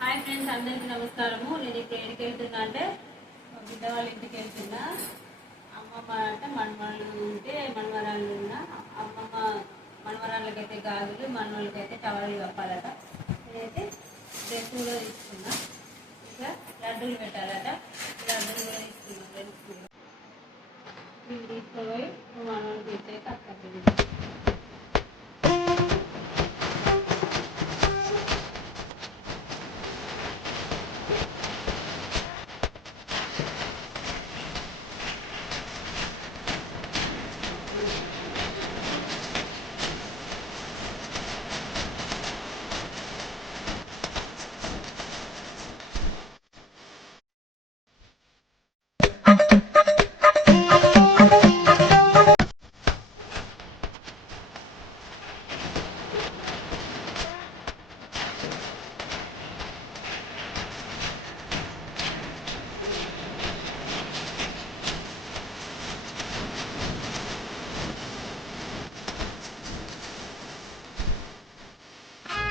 Hi friends, అందరికీ నమస్కారము. నేను ఇప్పుడు ఎక్కడికి వెళ్తున్నా అంటే బిడ్డ వాళ్ళ ఇంటికి వెళ్తున్నా. అమ్మమ్మ అంటే మనవరాళ్ళు ఉంటే మనవరాళ్ళు ఉన్నా అమ్మమ్మ మనవరాళ్ళకైతే గాజులు, మనవాళ్ళకైతే టవల్ కప్పాలట. నేనైతే డ్రెస్ కూడా తీసుకున్నా. ఇంకా లడ్డూలు పెట్టాలట.